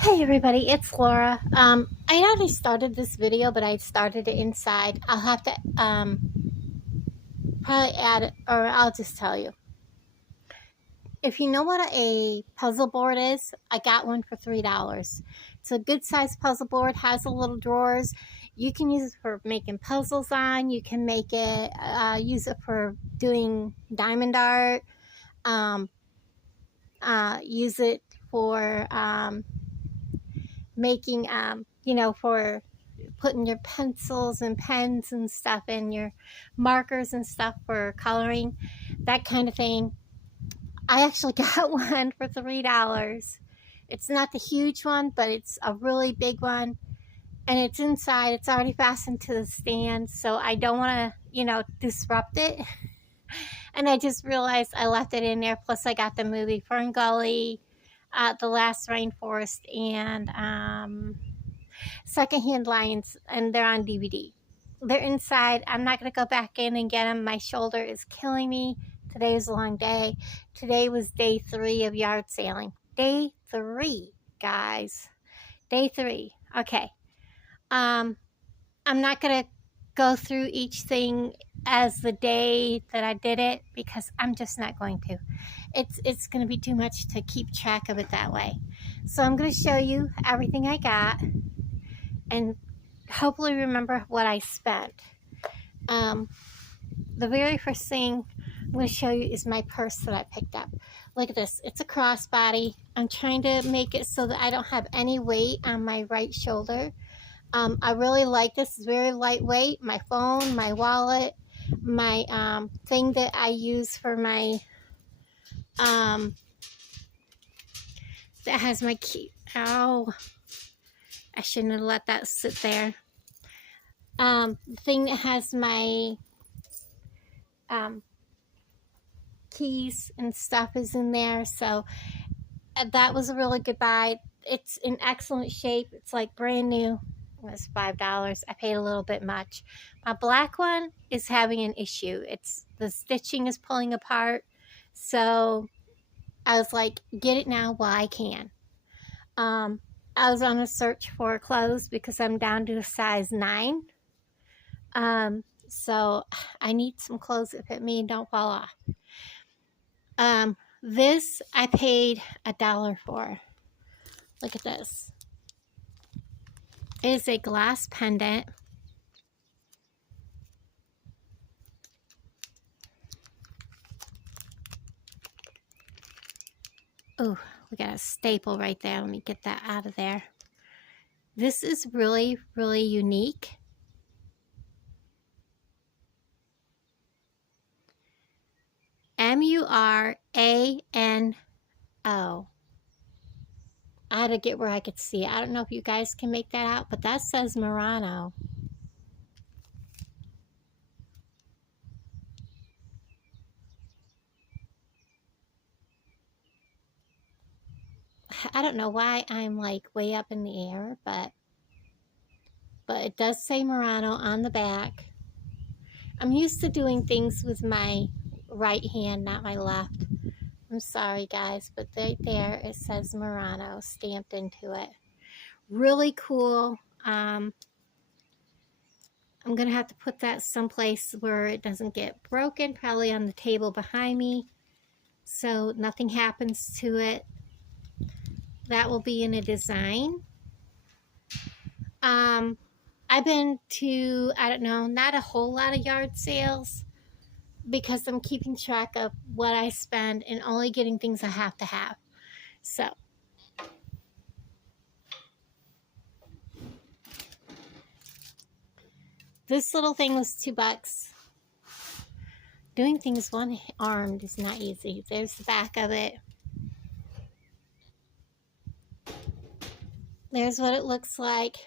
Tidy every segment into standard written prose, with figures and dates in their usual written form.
Hey everybody, it's Laura. I already started this video, but I started it inside. I'll have to probably add it, or I'll just tell you. If you know what a puzzle board is, I got one for $3. It's a good sized puzzle board, has a little drawers. You can use it for making puzzles on. You can make it, use it for doing diamond art. Use it for making, for putting your pencils and pens and stuff in, your markers and stuff for coloring, that kind of thing. I actually got one for $3. It's not the huge one, but it's a really big one. And it's inside. It's already fastened to the stand, so I don't want to, disrupt it. And I just realized I left it in there. Plus, I got the movie Fern Gully, The Last Rainforest, and Secondhand Lions, and they're on DVD. They're inside. I'm not going to go back in and get them. My shoulder is killing me. Today was a long day. Today was day 3 of yard sailing. Day 3, guys. Day 3. Okay. I'm not going to go through each thing as the day that I did it because I'm just not going to. It's going to be too much to keep track of it that way. So I'm going to show you everything I got and hopefully remember what I spent. The very first thing I'm going to show you is my purse that I picked up. Look at this. It's a crossbody. I'm trying to make it so that I don't have any weight on my right shoulder. I really like this. It's very lightweight. My phone, my wallet, my thing that I use for my, that has my key. Ow. I shouldn't have let that sit there. The thing that has my keys and stuff is in there. So that was a really good buy. It's in excellent shape. It's like brand new. It was $5. I paid a little bit much. My black one is having an issue. The stitching is pulling apart. So I was like, get it now while I can. I was on a search for clothes because I'm down to a size 9. So I need some clothes that fit me and don't fall off. This I paid $1 for. Look at this. It is a glass pendant. Oh, we got a staple right there. Let me get that out of there. This is really, really unique. M-U-R-A-N-O. I had to get where I could see it. I don't know if you guys can make that out, but that says Murano. I don't know why I'm like way up in the air, but it does say Murano on the back. I'm used to doing things with my right hand, not my left. I'm sorry guys, but right there it says Murano stamped into it. Really cool. I'm gonna have to put that someplace where it doesn't get broken, probably on the table behind me, so nothing happens to it. That will be in a design. I've been to, I don't know, not a whole lot of yard sales because I'm keeping track of what I spend and only getting things I have to have. So this little thing was $2. Doing things one-armed is not easy. There's the back of it. There's what it looks like.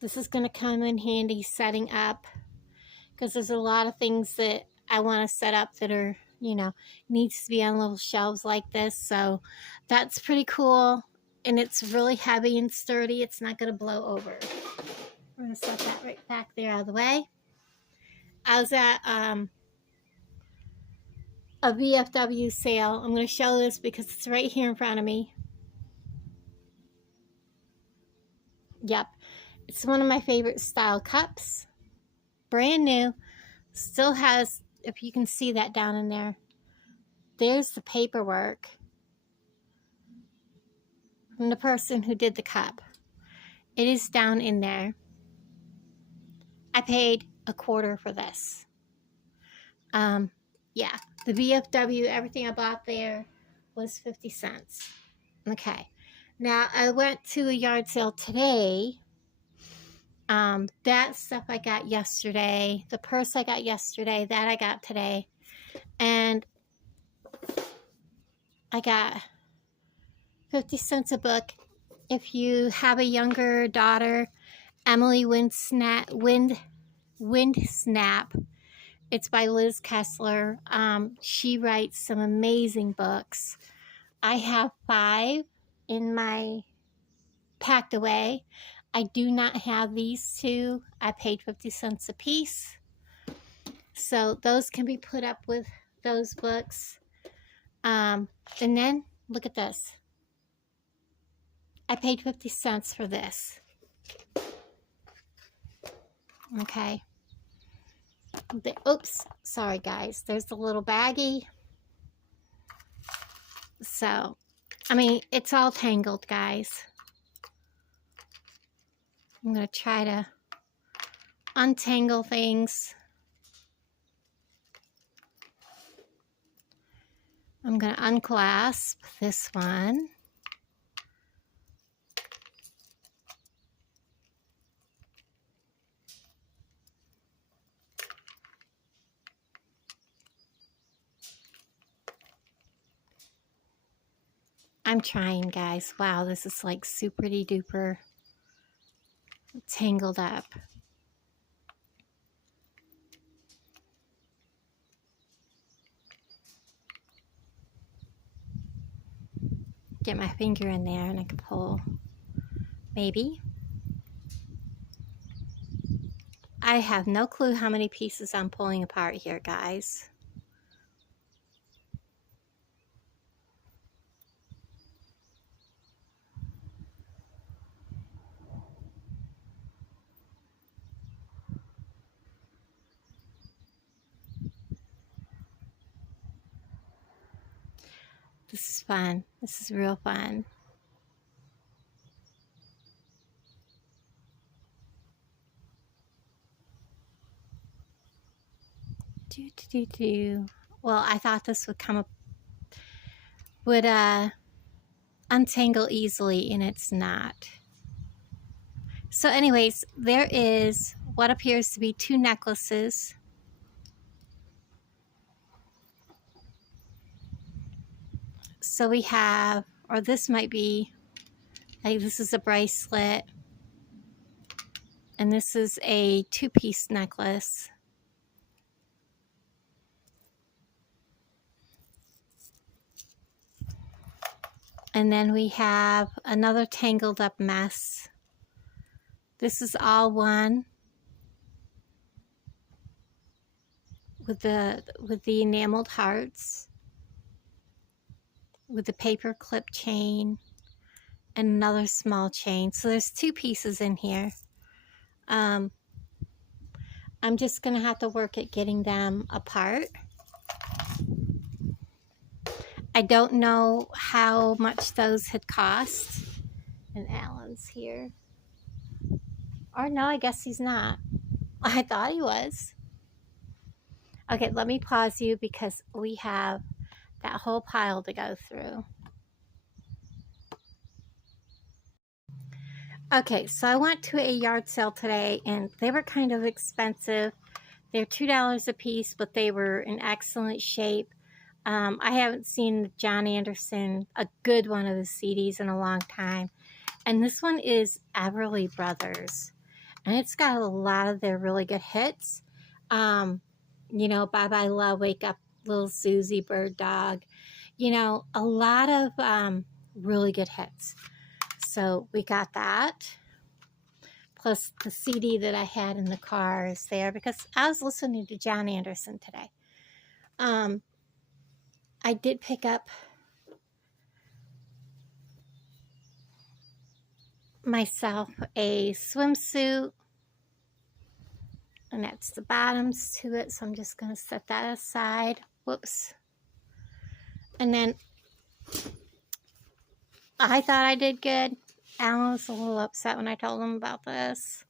This is going to come in handy setting up because there's a lot of things that I want to set up that are, needs to be on little shelves like this. So that's pretty cool. And it's really heavy and sturdy. It's not going to blow over. We're going to set that right back there out of the way. I was at a VFW sale. I'm going to show this because it's right here in front of me. Yep. It's one of my favorite style cups. Brand new. Still has, if you can see that down in there, there's the paperwork from the person who did the cup. It is down in there. I paid $1/4 for this. Yeah, the VFW, everything I bought there was 50 cents. Okay. Now, I went to a yard sale today. That stuff I got yesterday. The purse I got yesterday. That I got today. And I got 50 cents a book. If you have a younger daughter, Emily Windsnap. It's by Liz Kessler. She writes some amazing books. I have 5 in my packed away. I do not have these 2. I paid 50 cents a piece. So those can be put up with those books. And then look at this. I paid 50 cents for this. Okay. Oops, sorry guys. There's the little baggie. So, I mean, it's all tangled, guys. I'm going to try to untangle things. I'm going to unclasp this one. I'm trying, guys. Wow, this is like super duper tangled up. Get my finger in there and I can pull. Maybe. I have no clue how many pieces I'm pulling apart here, guys. This is fun. This is real fun. Well, I thought this would untangle easily, and it's not. So anyways, there is what appears to be 2 necklaces. So we have, or this might be, like this is a bracelet, and this is a 2-piece necklace. And then we have another tangled up mess. This is all one with the enameled hearts, with the paper clip chain, and another small chain. So there's 2 pieces in here. I'm just gonna have to work at getting them apart. I don't know how much those had cost. And Alan's here. Or no, I guess he's not. I thought he was. Okay, let me pause you because we have that whole pile to go through. Okay, so I went to a yard sale today and they were kind of expensive. They're $2 a piece, but they were in excellent shape. I haven't seen John Anderson, a good one of his CDs, in a long time. And this one is Everly Brothers. And it's got a lot of their really good hits. You know, Bye Bye Love, Wake Up Little Susie, Bird Dog. You know, a lot of really good hits. So we got that. Plus the CD that I had in the car is there because I was listening to John Anderson today. I did pick up myself a swimsuit, and that's the bottoms to it, so I'm just going to set that aside. Whoops. And then I thought I did good. Alan was a little upset when I told him about this.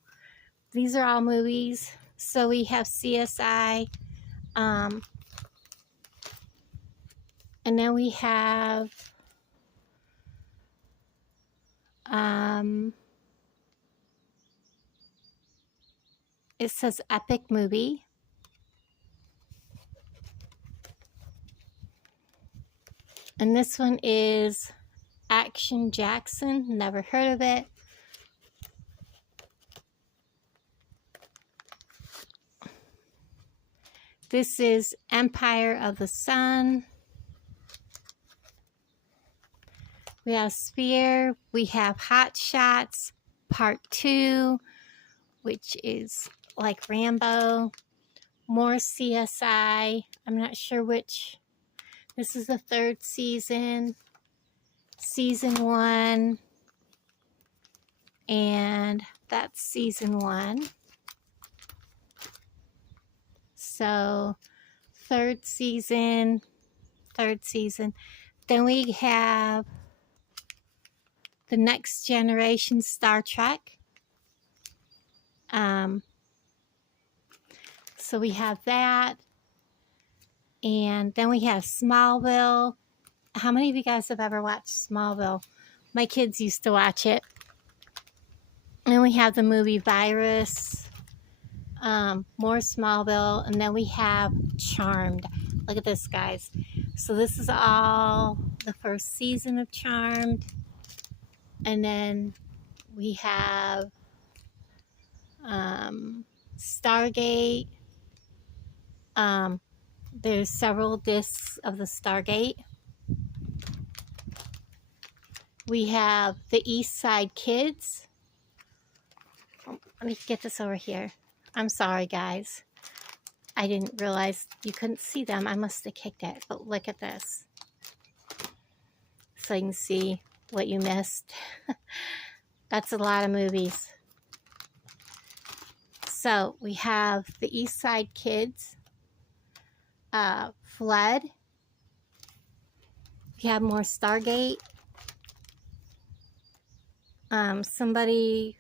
These are all movies. So we have CSI, and then we have it says epic movie. And this one is Action Jackson. Never heard of it. This is Empire of the Sun. We have Sphere. We have Hot Shots Part 2, which is like Rambo. More CSI. I'm not sure which. This is the 3rd season. Season 1. And that's season 1. So, 3rd season. Then we have the Next Generation Star Trek. So we have that. And then we have Smallville. How many of you guys have ever watched Smallville? My kids used to watch it. And we have the movie Virus. More Smallville. And then we have Charmed. Look at this, guys. So this is all the 1st season of Charmed. And then we have Stargate. There's several discs of the Stargate. We have the East Side Kids. Oh, let me get this over here. I'm sorry, guys. I didn't realize you couldn't see them. I must have kicked it. But look at this. So you can see what you missed. That's a lot of movies. So we have the East Side Kids. Fled. We have more Stargate. Somebody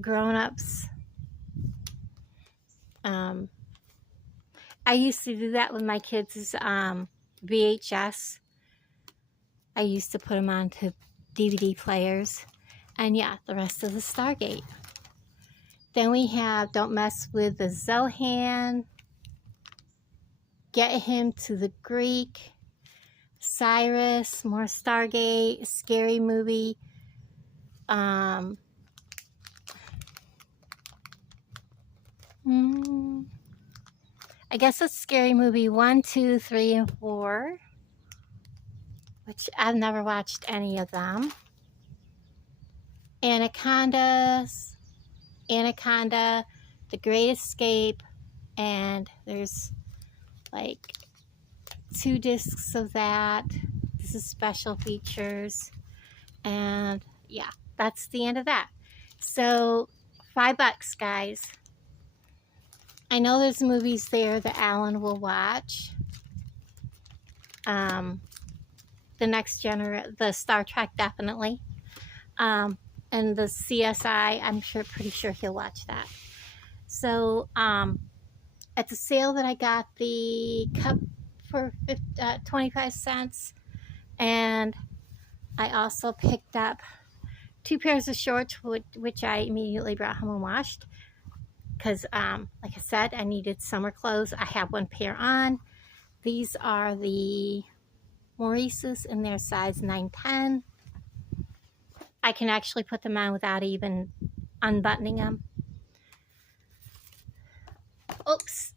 grown-ups. I used to do that with my kids' VHS. I used to put them onto DVD players. And yeah, the rest of the Stargate. Then we have Don't Mess with the Zohan. Get Him to the Greek. Cyrus. More Stargate. Scary Movie. I guess it's Scary Movie 1, 2, 3, and 4. Which I've never watched any of them. Anaconda, The Great Escape, and there's like 2 discs of that. This is special features. And yeah, that's the end of that. So $5, guys. I know there's movies there that Alan will watch. The Star Trek, definitely. And the CSI, pretty sure he'll watch that. So, at the sale that I got the cup for 25 cents, and I also picked up 2 pairs of shorts, which I immediately brought home and washed. Because, like I said, I needed summer clothes. I have 1 pair on. These are the Maurices in their size 9-10. I can actually put them on without even unbuttoning them. Oops.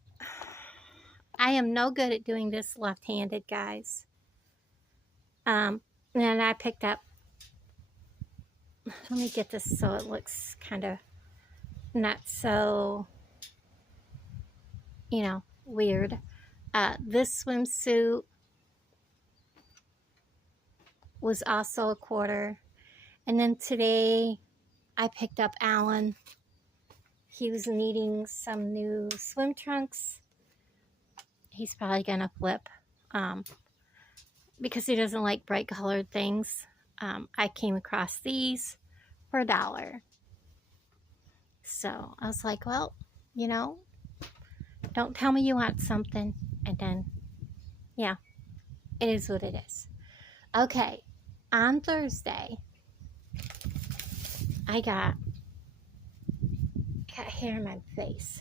I am no good at doing this left-handed, guys. And I picked up, let me get this so it looks kind of not so, weird. This swimsuit was also $1. And then today I picked up Alan. He was needing some new swim trunks. He's probably gonna flip because he doesn't like bright colored things. I came across these for $1. So I was like, well, you know, don't tell me you want something. And then, yeah, it is what it is. Okay, on Thursday, I got hair in my face.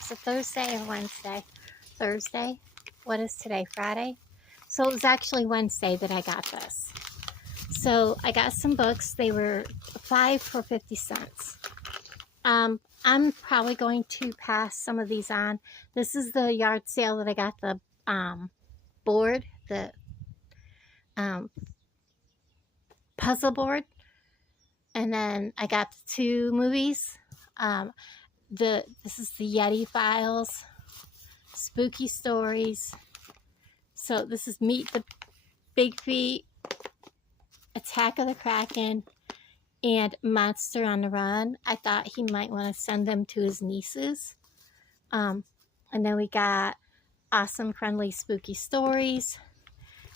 So Thursday or Wednesday? Thursday. What is today? Friday? So it was actually Wednesday that I got this. So I got some books. They were 5 for 50 cents. I'm probably going to pass some of these on. This is the yard sale that I got the board, the puzzle board. And then I got the 2 movies. This is the Yeti Files, Spooky Stories. So this is Meet the Big Feet, Attack of the Kraken, and Monster on the Run. I thought he might want to send them to his nieces. And then we got Awesome, Friendly, Spooky Stories.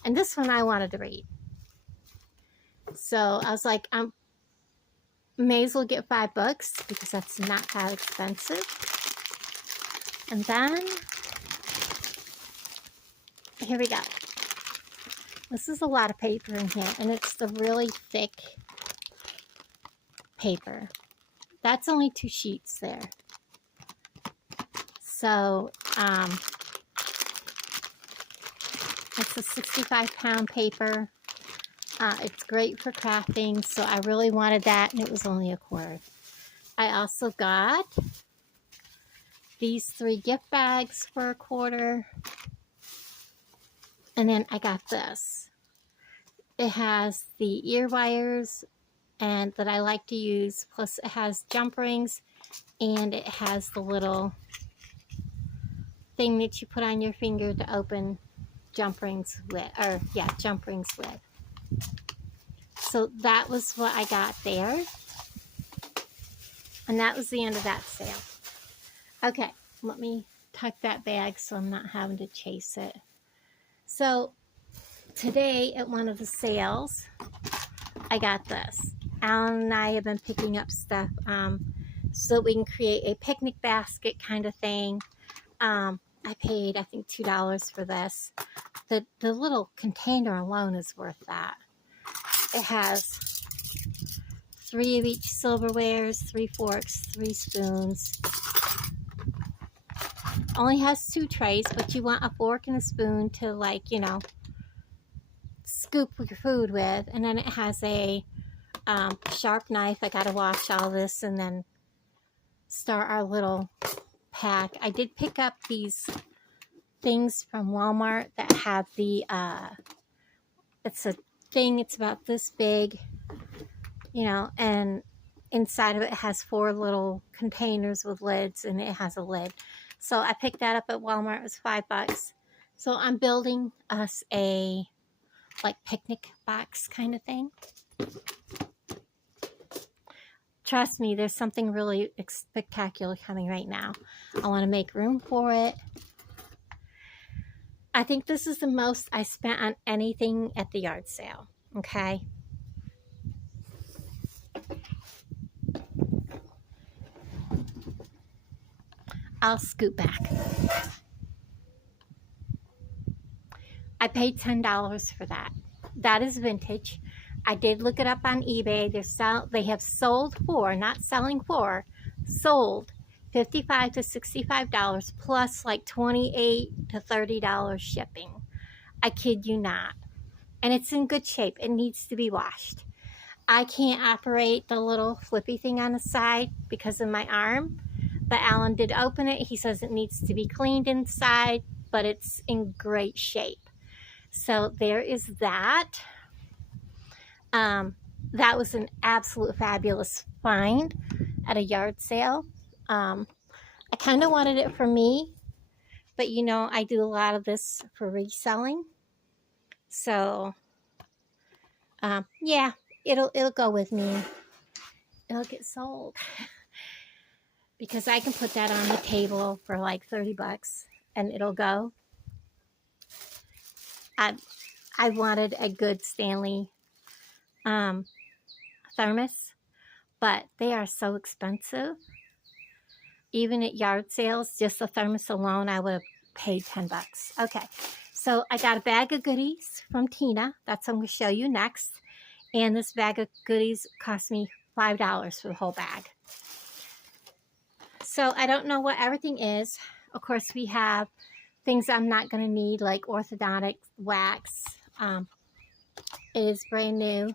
And this one I wanted to read. So I was like, may as well get 5 books because that's not that expensive. And then, here we go. This is a lot of paper in here, and it's the really thick paper. That's only 2 sheets there. So, it's a 65-pound paper. It's great for crafting, so I really wanted that, and it was only $1. I also got these 3 gift bags for $1. And then I got this. It has the ear wires and that I like to use, plus it has jump rings, and it has the little thing that you put on your finger to open jump rings with, jump rings with. So that was what I got there. And that was the end of that sale. Okay, let me tuck that bag so I'm not having to chase it. So today at one of the sales, I got this. Alan and I have been picking up stuff so we can create a picnic basket kind of thing. I paid, I think, $2 for this. The little container alone is worth that. It has 3 of each silverwares, 3 forks, 3 spoons. Only has 2 trays, but you want a fork and a spoon to, like, you know, scoop your food with. And then it has a sharp knife. I gotta wash all this and then start our little pack. I did pick up these things from Walmart that have the it's a thing, it's about this big, you know, and inside of it has 4 little containers with lids, and it has a lid. So I picked that up at Walmart. It was $5. So I'm building us a like picnic box kind of thing. Trust me, there's something really spectacular coming right now. I want to make room for it. I think this is the most I spent on anything at the yard sale. Okay. I'll scoot back. I paid $10 for that. That is vintage. I did look it up on eBay. They have sold for, not selling for, sold $55 to $65 plus like $28 to $30 shipping. I kid you not. And it's in good shape. It needs to be washed. I can't operate the little flippy thing on the side because of my arm. But Alan did open it. He says it needs to be cleaned inside, but it's in great shape. So there is that. That was an absolute fabulous find at a yard sale. I kind of wanted it for me, But you know, I do a lot of this for reselling. So, yeah, it'll go with me. It'll get sold. Because I can put that on the table for like 30 bucks and it'll go. I wanted a good Stanley thermos, but they are so expensive. Even at yard sales, just the thermos alone, I would have paid 10 bucks. Okay, so I got a bag of goodies from Tina. That's what I'm going to show you next. And this bag of goodies cost me $5 for the whole bag. So I don't know what everything is. Of course, we have things I'm not going to need, like orthodontic wax. It is brand new.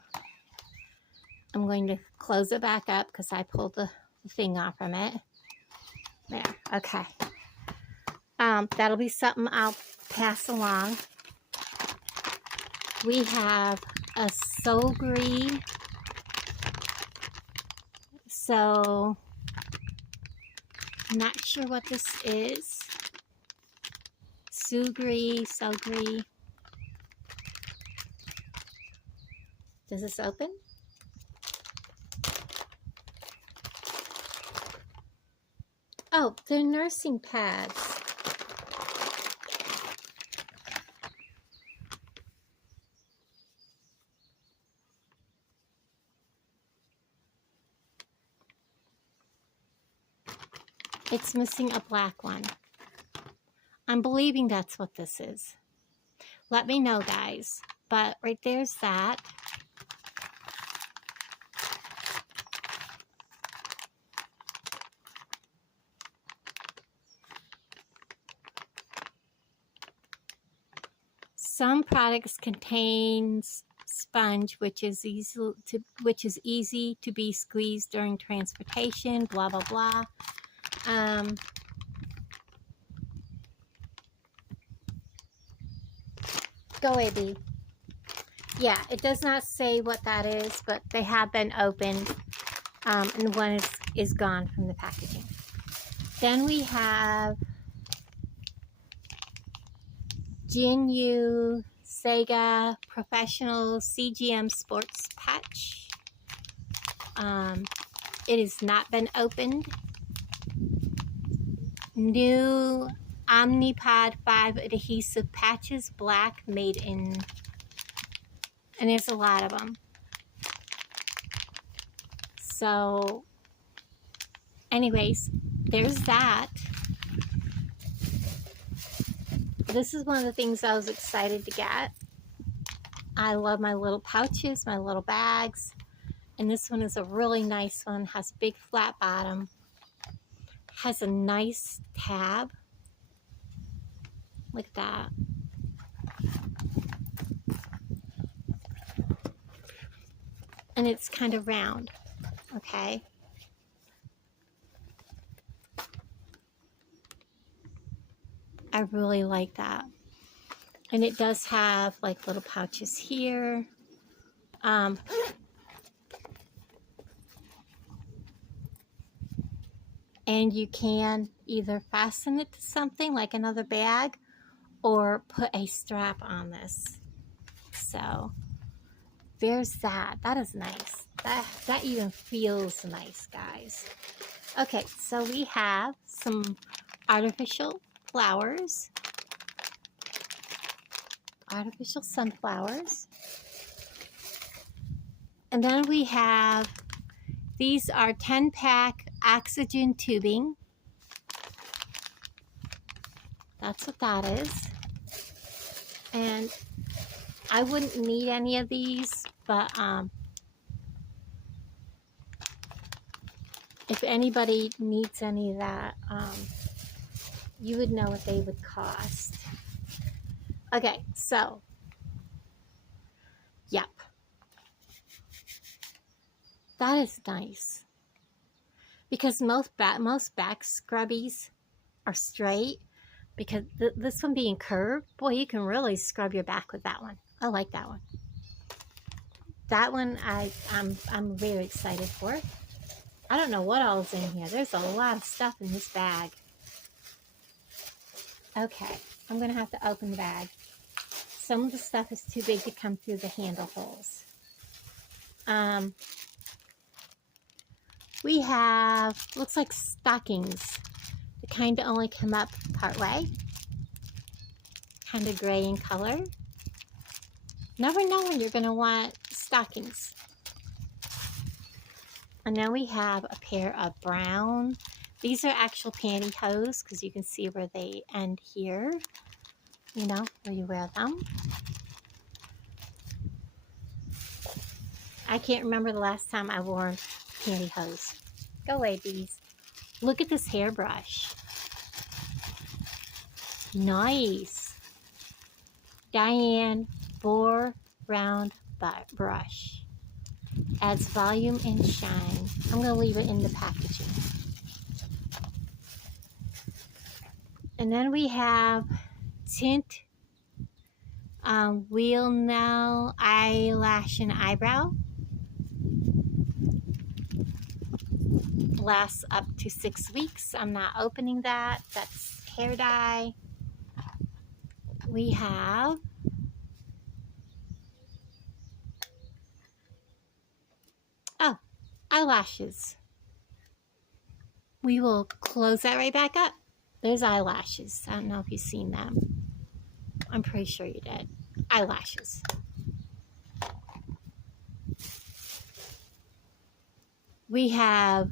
I'm going to close it back up because I pulled the thing off from it. There, okay. That'll be something I'll pass along. We have a Sogri. So, I'm not sure what this is. Sugri. Does this open? Oh, they're nursing pads. It's missing a black one. I'm believing that's what this is. Let me know, guys. But right there's that. Some products contain sponge, which is easy to be squeezed during transportation. Blah blah blah. Go AB. Yeah, it does not say what that is, but they have been opened, and one is gone from the packaging. Then we have Jinyu Sega Professional CGM Sports Patch. It has not been opened. New Omnipod 5 adhesive patches, black, made in, and there's a lot of them. So, anyways, there's that. This is one of the things I was excited to get. I love my little pouches, my little bags. And this one is a really nice one. Has a big flat bottom. Has a nice tab. Look at that. And it's kind of round. Okay. I really like that. And it does have like little pouches here. And you can either fasten it to something like another bag or put a strap on this. So there's that. That is nice. That even feels nice, guys. Okay, so we have some artificial flowers. Artificial sunflowers. And then we have, these are 10-pack oxygen tubing. That's what that is. And I wouldn't need any of these, but if anybody needs any of that, you would know what they would cost. Okay, so, yep. That is nice. Because most back scrubbies are straight. Because this one being curved, boy, you can really scrub your back with that one. I like that one. That one I'm very excited for. I don't know what all is in here. There's a lot of stuff in this bag. Okay, I'm going to have to open the bag. Some of the stuff is too big to come through the handle holes. We have, looks like stockings. They kind of only come up part way. Kind of gray in color. Never know when you're going to want stockings. And then we have a pair of brown. These are actual pantyhose because you can see where they end here. You know, where you wear them. I can't remember the last time I wore pantyhose. Go away, bees. Look at this hairbrush. Nice. Diane 4 round brush. Adds volume and shine. I'm going to leave it in the packaging. And then we have tint, wheel nail, eyelash, and eyebrow. Lasts up to 6 weeks. I'm not opening that. That's hair dye. We have eyelashes. We will close that right back up. There's eyelashes. I don't know if you've seen them. I'm pretty sure you did. Eyelashes. We have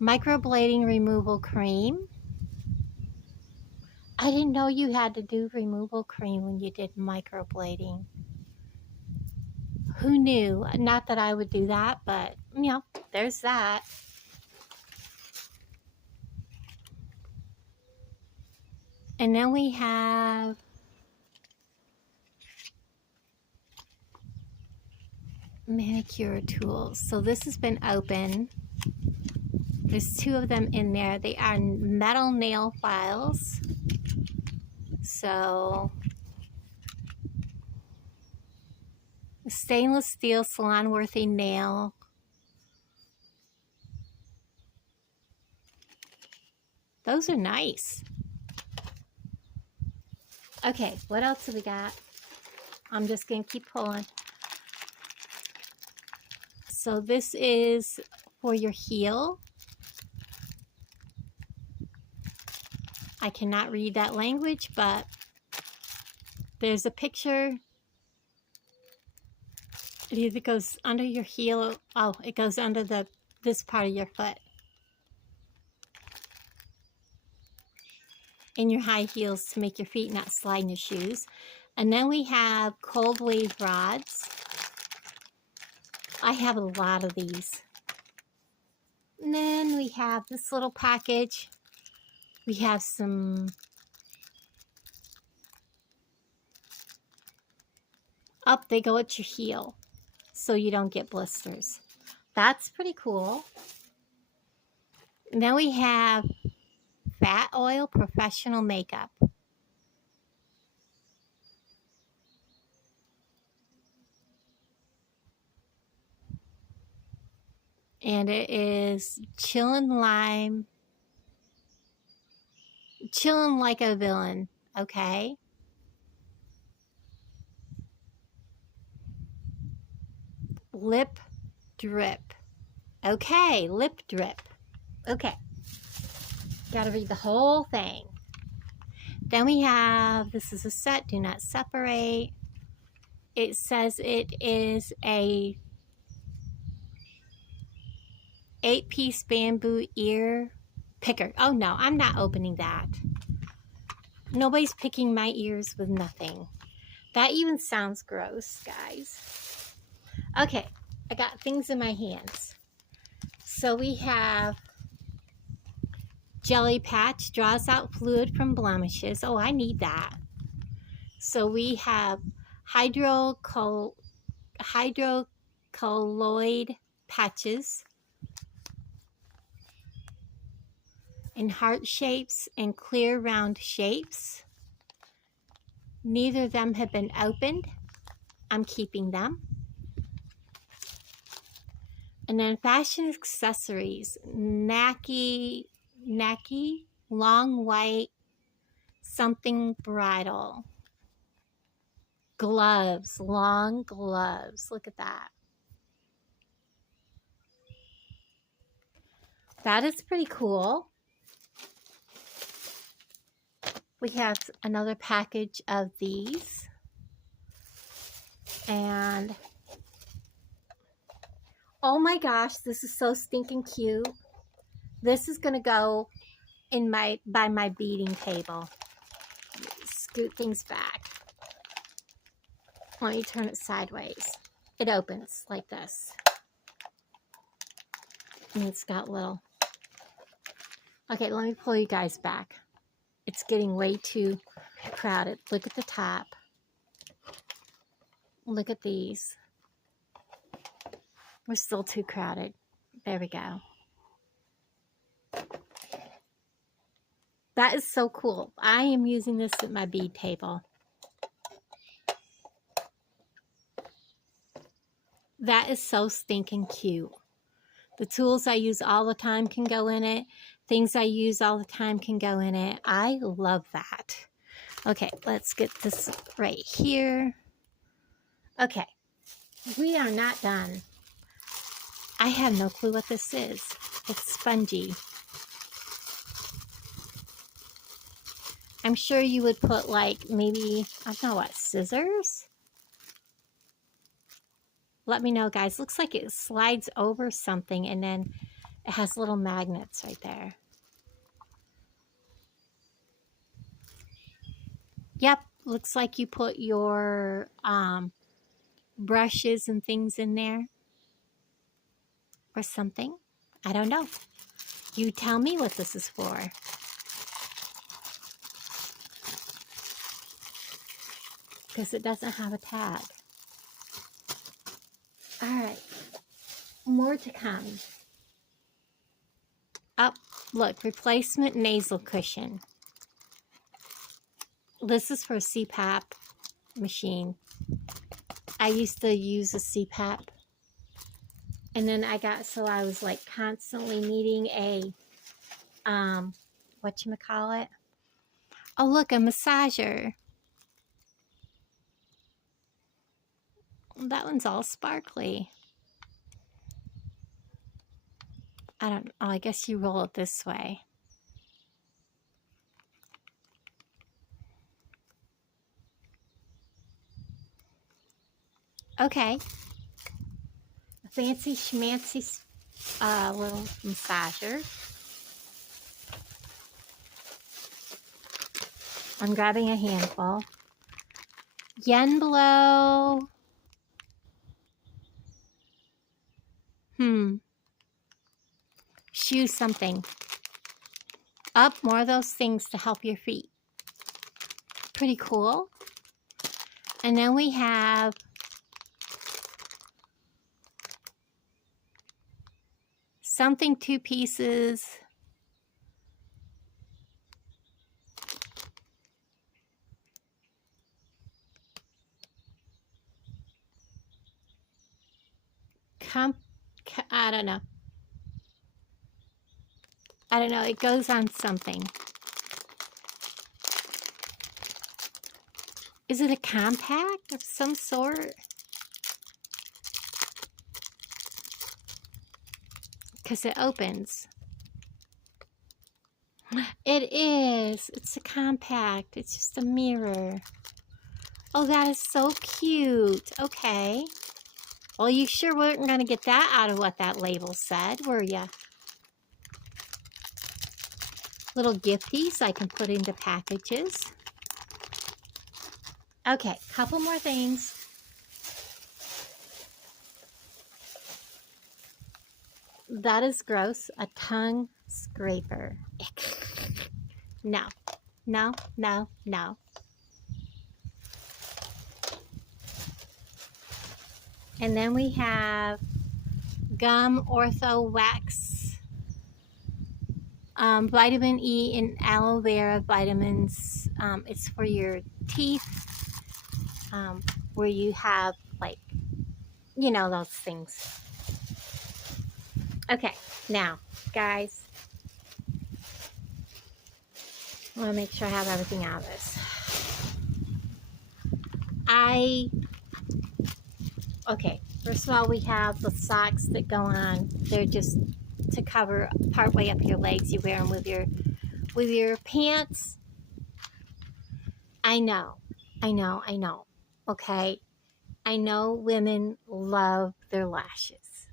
microblading removal cream. I didn't know you had to do removal cream when you did microblading. Who knew? Not that I would do that, but you know, there's that. And then we have manicure tools. So this has been open. There's 2 of them in there. They are metal nail files. So stainless steel salon worthy nail. Those are nice. Okay, what else have we got? I'm just going to keep pulling. So this is for your heel. I cannot read that language, but there's a picture. It either goes under your heel. Oh, it goes under this part of your foot. In your high heels to make your feet not slide in your shoes. And then we have cold wave rods. I have a lot of these. And then we have this little package. We have some up, they go at your heel so you don't get blisters. That's pretty cool. And then we have Fat Oil Professional Makeup. And it is chillin' like a villain, okay? Lip drip. Okay, lip drip. Okay. Gotta read the whole thing. Then we have, this is a set, do not separate. It says it is a 8-piece bamboo ear picker. Oh no, I'm not opening that. Nobody's picking my ears with nothing. That even sounds gross, guys. Okay, I got things in my hands. So we have Jelly Patch, draws out fluid from blemishes. Oh, I need that. So we have hydrocolloid patches in heart shapes and clear round shapes. Neither of them have been opened. I'm keeping them. And then fashion accessories, Nike long white something bridle. Gloves, long gloves. Look at that. That is pretty cool. We have another package of these. And oh my gosh, this is so stinking cute. This is going to go in by my beading table. Scoot things back. Let me turn it sideways. It opens like this. And it's got little... Okay, let me pull you guys back. It's getting way too crowded. Look at the top. Look at these. We're still too crowded. There we go. That is so cool. I am using this at my bead table. That is so stinking cute. The tools I use all the time can go in it. Things I use all the time can go in it. I love that. Okay, let's get this right here. Okay, we are not done. I have no clue what this is. It's spongy. I'm sure you would put like maybe, I don't know what, scissors? Let me know, guys. Looks like it slides over something and then it has little magnets right there. Yep, looks like you put your brushes and things in there or something. I don't know. You tell me what this is for. Because it doesn't have a tag. Alright, more to come. Oh, look, replacement nasal cushion. This is for a CPAP machine. I used to use a CPAP. And then so I was like constantly needing a, whatchamacallit? Oh, look, a massager. That one's all sparkly. Oh, I guess you roll it this way. Okay. A fancy schmancy little massager. I'm grabbing a handful. Yen blow. Shoe something. Up, more of those things to help your feet. Pretty cool. And then we have something 2 pieces. I don't know. I don't know. It goes on something. Is it a compact of some sort? Because it opens. It is. It's a compact. It's just a mirror. Oh, that is so cute. Okay. Well, you sure weren't going to get that out of what that label said, were ya? Little gifties I can put into packages. Okay, couple more things. That is gross. A tongue scraper. No, no, no, no. And then we have gum ortho wax, vitamin E and aloe vera vitamins. It's for your teeth, where you have like, you know, those things. Okay, now guys, I want to make sure I have everything out of this. Okay, first of all, we have the socks that go on. They're just to cover part way up your legs. You wear them with your pants. I know. Okay, I know women love their lashes,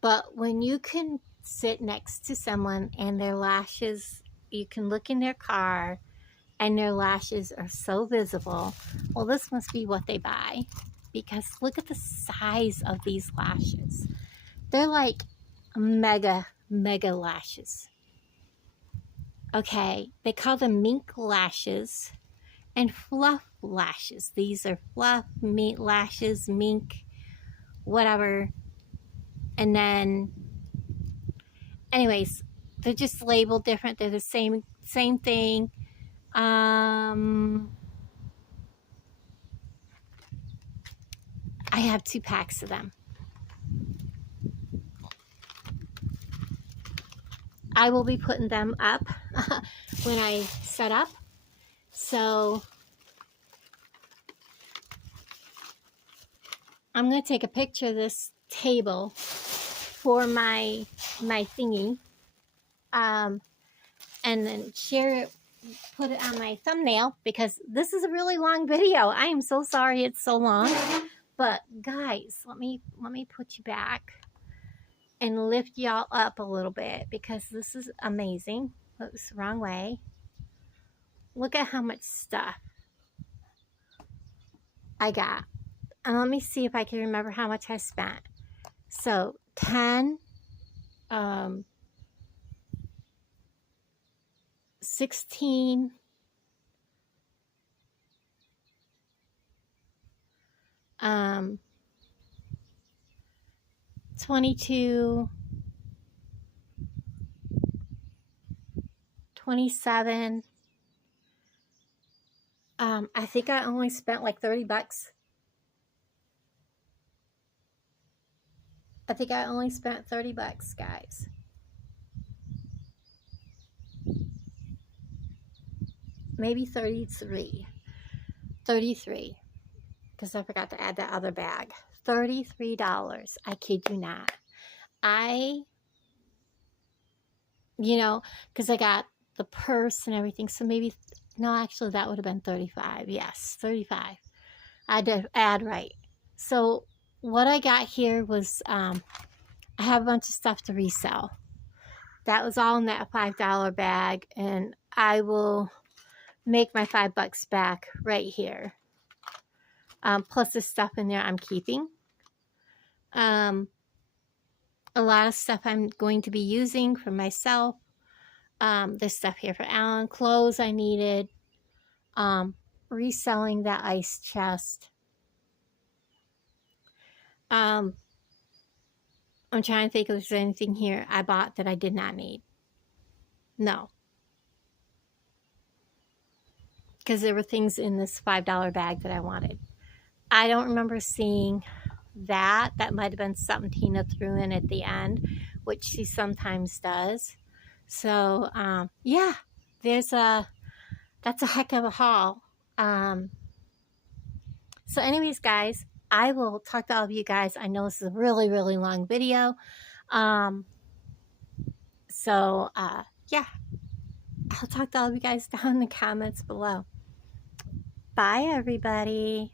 but when you can sit next to someone and their lashes, you can look in their car and their lashes are so visible, well, this must be what they buy, because look at the size of these lashes. They're like mega lashes. Okay, they call them mink lashes and fluff lashes. These are fluff mink lashes, mink, whatever. And then, anyways, they're just labeled different. They're the same thing. I have 2 packs of them. I will be putting them up when I set up. So I'm going to take a picture of this table for my thingy, and then share it, put it on my thumbnail, because this is a really long video. I am so sorry it's so long, but guys, let me put you back and lift y'all up a little bit, because this is amazing. Oops, wrong way. Look at how much stuff I got. And let me see if I can remember how much I spent. So 10, 16, 22, 27. I think I only spent like 30 bucks. I think I only spent 30 bucks, guys. Maybe 33. 33. Because I forgot to add that other bag. $33. I kid you not. Because I got the purse and everything. So maybe, no, actually that would have been 35. Yes, 35. I did add right. So what I got here was, I have a bunch of stuff to resell. That was all in that $5 bag, and I will make my 5 bucks back right here. Plus the stuff in there I'm keeping. A lot of stuff I'm going to be using for myself. There's stuff here for Alan, clothes I needed. Reselling that ice chest. I'm trying to think if there's anything here I bought that I did not need. No. Because there were things in this $5 bag that I wanted. I don't remember seeing that. That might have been something Tina threw in at the end, which she sometimes does. So, yeah, that's a heck of a haul. So anyways, guys, I will talk to all of you guys. I know this is a really, really long video. Yeah, I'll talk to all of you guys down in the comments below. Bye, everybody.